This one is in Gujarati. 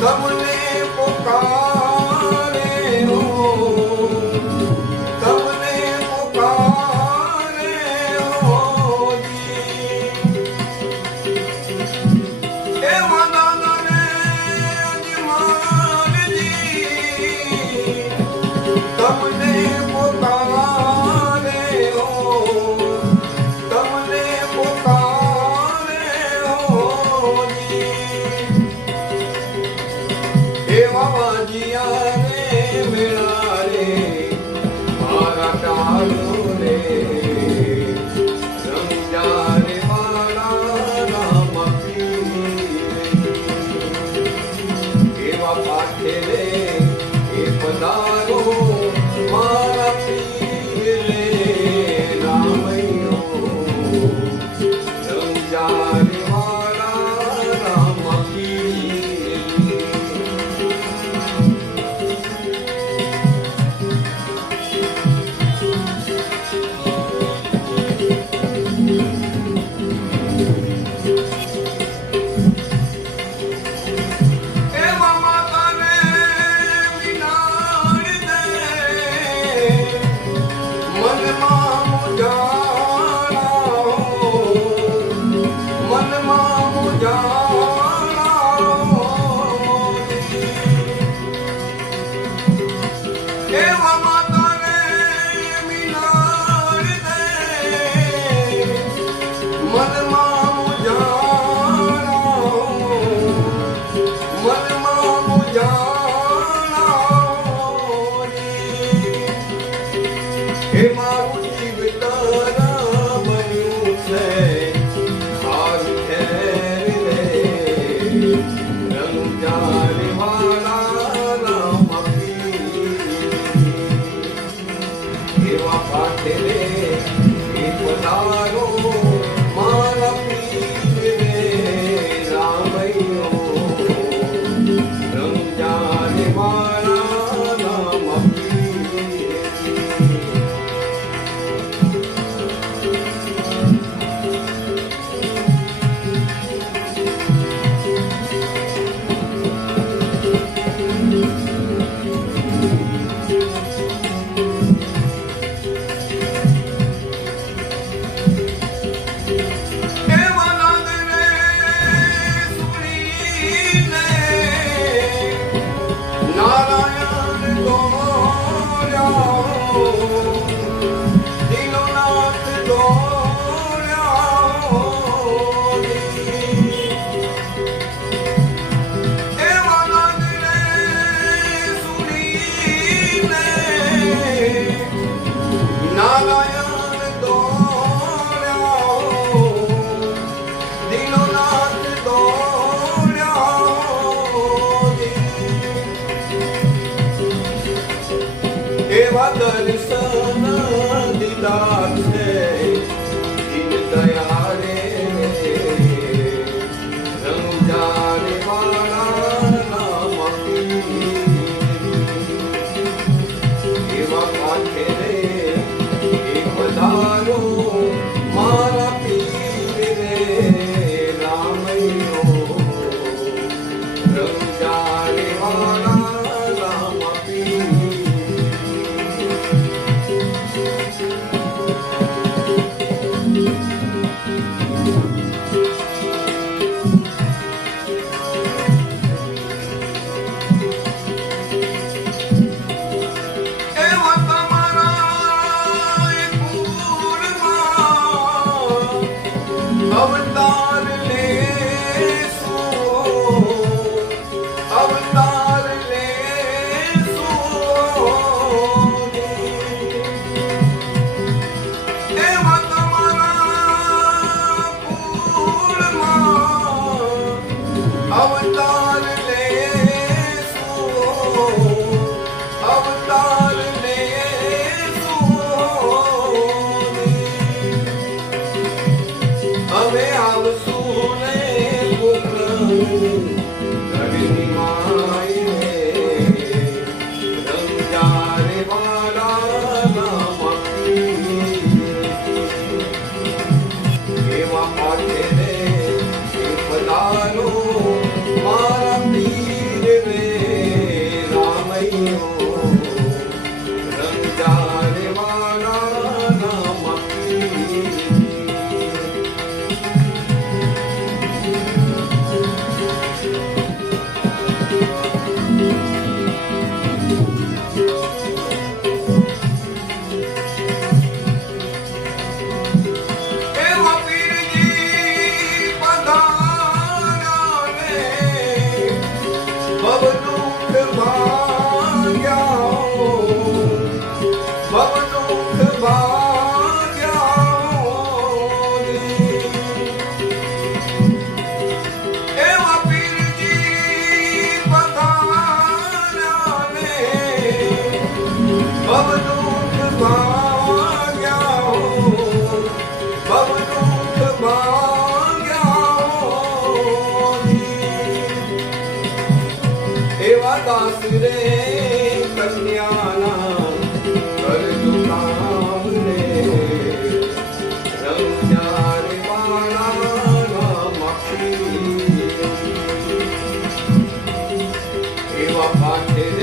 તમને પુકારે હો, તમને પુકારે હોજી. એવા દાદાને અજમાનજી તમને પુકારે હો, તમને પુકારે હોજી. એવા વાજિયાને મેળા રે મારા કાળો રે રંજા રે મારા રામ પીર. એવા પાઠે રે એ પધારો મારા પીર રે રામૈયો રંજા રે મારા રામ પીર. એવા માતાને વિનાળી દે મનમાં મુજાણા હો, મનમાં મુજાણા હોજી. એવા માતાને વિનાળી દે મનમાં મુજાણા હો, મનમાં મુજાણા હોજી. હે મારું જીવતર બન્યું છે હારું ખેર રે રંજારી વાળા રામ પીર. એવા પાઠે રે એ પધારો મારા પીર રે રામૈયો રંજારી વાળા રામ પીર. એવા નાદને સુણીને નારાયણ દોડ્યા હો, દિલોનાથ દોડ્યા હોજી. એવા નાદને સુણીને નારાયણ દોડ્યા હો, દિલોનાથ દોડ્યા હોજી. એવા દર્શન દીધા છે દીન દયાળે રંજારે વાળા રામ પીર. એવા પાઠે રે એ પધારો મારા પીર રે રામૈયો રંજારે વાળા રામ પીર. એવા તમારા એ કુળમાં અવતાર લેશું, અવતાર રંજારે વાળા નામ દાસ રે કન્યાના કરજુ કામ રે રંજારે વાળા મખી એવા પાઠે